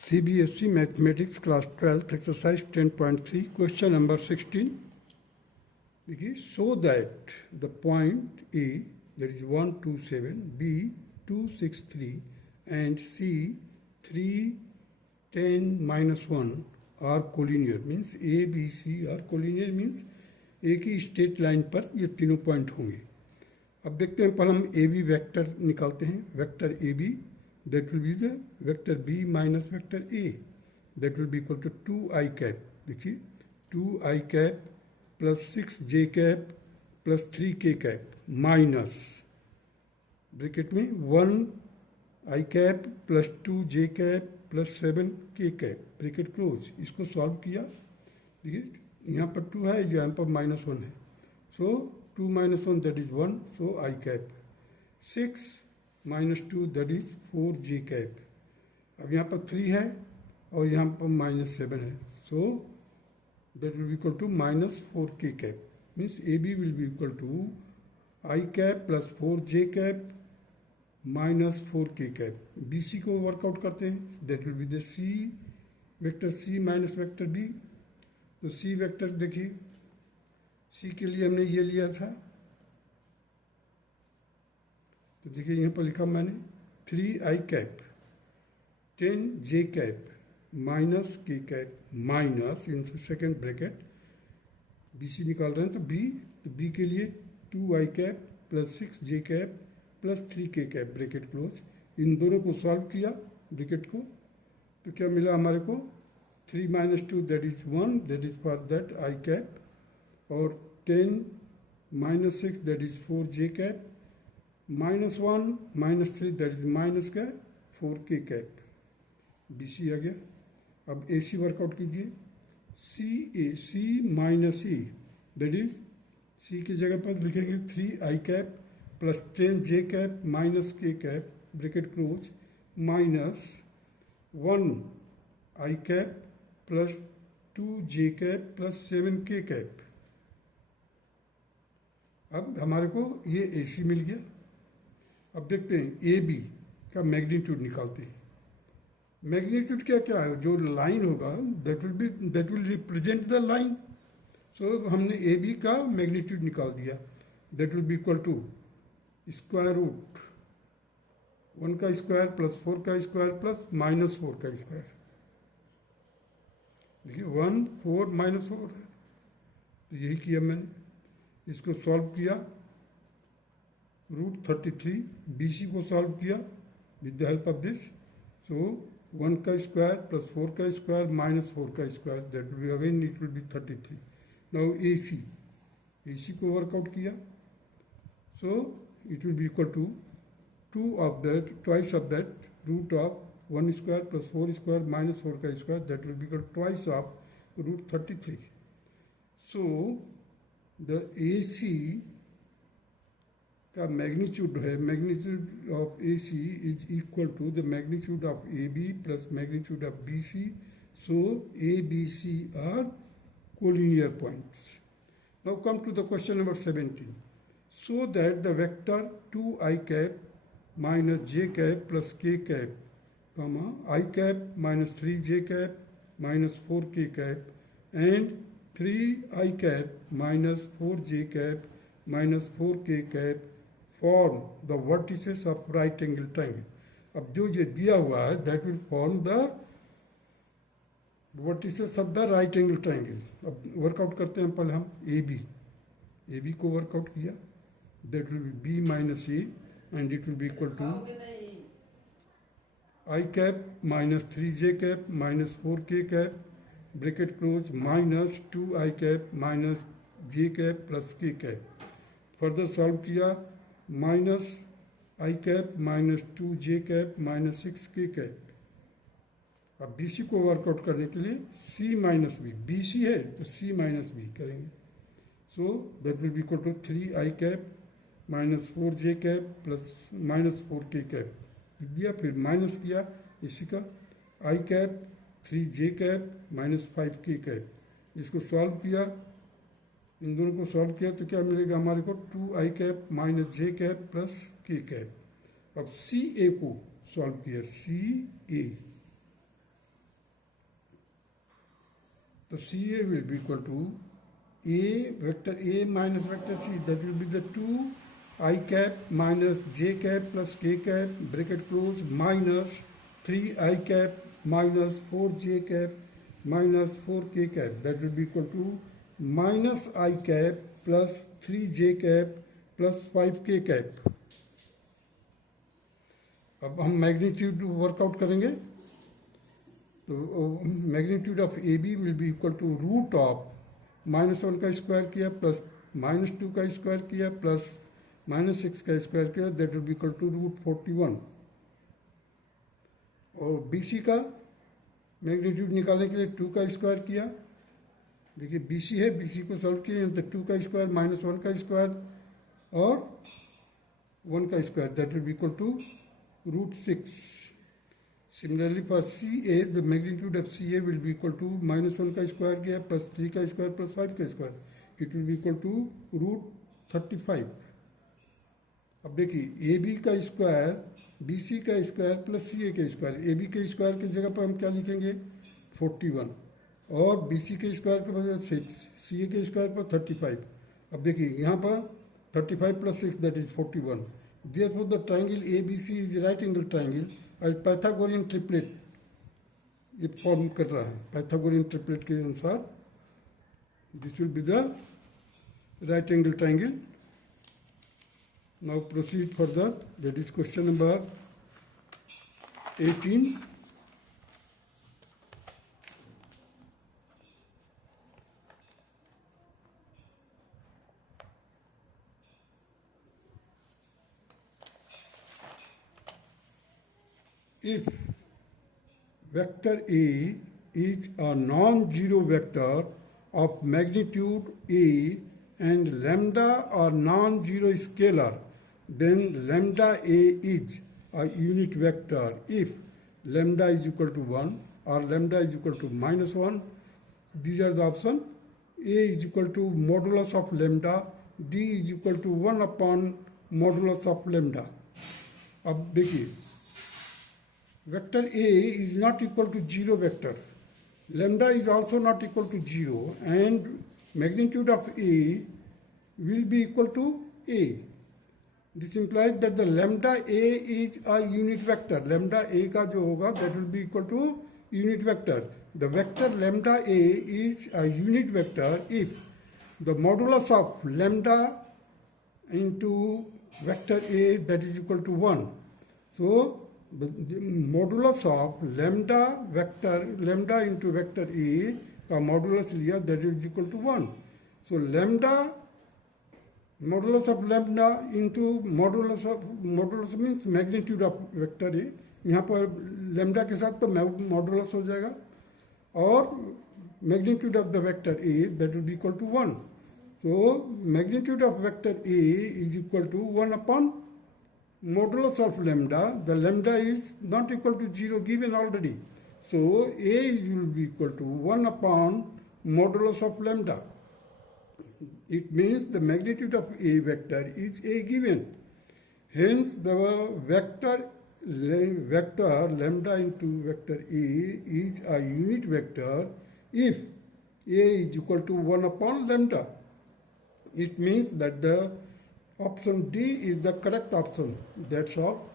CBSE Mathematics Class 12 Exercise 10.3 Question number 16. देखिए, so that the point A, that is 127, B 263 and C 310 minus 1 are collinear. Means A, B, C are collinear means एक ही straight line पर ये तीनों point होंगे. अब देखते हैं, पहले हम ए बी वेक्टर निकालते हैं. Vector A B that will be the vector b minus vector a, that will be equal to 2i cap. देखिए 2i cap plus 6j cap plus 3k cap minus bracket में 1i cap plus 2j cap plus 7k cap bracket close. इसको solve किया. देखिए यहाँ पर 2 है, यहाँ पर -1 है. सो 2 minus 1 that is 1, so i cap. 6 minus 2 that is 4j cap. अब यहाँ पर 3 है और यहाँ पर -7 है. सो that will be equal to -4k cap. Means AB will be equal to I cap plus 4j cap minus 4k cap. BC को workout करते हैं. That will be the C vector C minus vector B. तो C vector देखिए, C के लिए हमने ये लिया था. तो देखिए यहाँ पर लिखा मैंने 3i cap 10j cap minus k cap minus in second bracket BC निकाल रहे हैं. तो B के लिए 2i cap plus 6j cap plus 3k cap bracket close. इन दोनों को सॉल्व किया ब्रैकेट को, तो क्या मिला हमारे को 3 minus 2 that is 1, that is for that i cap, और 10 minus 6 that is 4j cap -1 -3 that is minus का 4k कैप. BC आ गया. अब AC वर्कआउट कीजिए. C minus E that is C की जगह पर लिखेंगे 3i cap plus 10j cap minus k cap bracket close minus 1i cap plus 2j cap plus 7k cap. अब हमारे को ये AC मिल गया. अब देखते हैं ए बी का मैग्नीट्यूड निकालते हैं. मैग्नीट्यूड क्या क्या है, जो लाइन होगा that will represent the line. So हमने ए बी का मैग्नीट्यूड निकाल दिया. That will be equal to square root 1 का स्क्वायर प्लस 4 का स्क्वायर प्लस -4 का स्क्वायर. देखिए 1 4 -4 है. तो यही किया मैंने. इसको सॉल्व किया. √33 BC को सॉल्व किया with the help of this. So 1 का स्क्वायर प्लस 4 का स्क्वायर माइनस 4 का square that will be again it will be 33. Now AC को वर्कआउट किया. So it will be equal to 2 of that twice of that root of 1 square plus 4 square minus 4 का square that will be equal twice of √33. So the AC का magnitude है, magnitude of AC is equal to the magnitude of AB plus magnitude of BC. So ABC are collinear points. Now come to the question number 17. So that the vector 2i cap minus j cap plus k cap comma i cap minus 3j cap minus 4k cap and 3i cap minus 4j cap minus 4k cap form the vertices of right angle triangle. अब जो ये दिया हुआ है that will form the vertices of the right angle triangle. अब work out करते हैं पहले हम ए बी को वर्कआउट किया. That will be B minus A and it will be equal to i cap minus 3j cap minus 4k cap bracket close minus 2i cap minus j cap plus k cap. Further solve किया. Minus i cap minus 2j cap minus 6k cap. अब BC को work out करने के लिए C minus B, BC है तो C minus B करेंगे. So that will be equal to 3i cap minus 4j cap plus minus 4k cap दिया. फिर माइनस किया इसी का i cap 3j cap minus 5k cap. इसको सॉल्व किया. इन दोनों को सॉल्व किया तो क्या मिलेगा हमारे को 2i cap minus j cap plus k cap. अब CA को सॉल्व किया. CA So CA will be equal to A vector A minus vector C, that will be the 2 I cap minus j cap plus k cap bracket close minus 3 I cap minus 4 j cap minus 4 k cap, that will be equal to minus I cap plus 3 j cap plus 5 k cap. अब हम magnitude work out करेंगे, तो magnitude of A B will be equal to root of -1 का square किया plus -2 का square किया plus -6 का square किया, that will be equal to √41। और बी सी का मैग्नीट्यूड निकालने के लिए 2 का स्क्वायर किया। देखिए बी सी है, बी सी को सॉल्व किए तो 2 का स्क्वायर -1 का स्क्वायर और 1 का square, that will be equal to √6। Similarly for CA, the magnitude of CA will be equal to -1 का स्क्वायर किया प्लस 3 का स्क्वायर प्लस 5 का square, it will be equal to √35। अब देखिए ए बी का स्क्वायर बी सी का square plus C A का square, A B के स्क्वायर की जगह पर हम क्या लिखेंगे 41 और बी सी के स्क्वायर के बजाय 6, सी ए के स्क्वायर पर 35। अब देखिए यहाँ पर 35 plus 6 that is 41। Therefore the triangle ABC is right angle triangle और पाइथागोरियन ट्रिपलेट ये फॉर्म कर रहा है। पाइथागोरियन ट्रिपलेट के अनुसार this will be the right angle triangle. Now proceed further, that is question number 18। If vector A is a non-zero vector of magnitude A and lambda are non-zero scalar, then lambda A is a unit vector if lambda is equal to 1 or lambda is equal to -1. These are the options. A is equal to modulus of lambda, D is equal to 1 upon modulus of lambda. अब देखिए vector A is not equal to 0 vector, lambda is also not equal to 0 and magnitude of A will be equal to A. This implies that the lambda A is a unit vector. Lambda A का जो होगा that will be equal to unit vector. The vector lambda A is a unit vector if the modulus of lambda into vector A that is equal to 1. So the modulus of lambda vector lambda into vector A का modulus लिया that is equal to 1. So lambda modulus of lambda into modulus means magnitude of vector A, यहाँ पर lambda के साथ तो modulus हो जाएगा और magnitude of the vector A that will be equal to 1. So magnitude of vector A is equal to 1 upon modulus of lambda. The lambda is not equal to 0 given already. So A will be equal to 1 upon modulus of lambda. It means the magnitude of A vector is A given. Hence the vector lambda into vector A is a unit vector if A is equal to 1 upon lambda. It means that the option D is the correct option. That's all.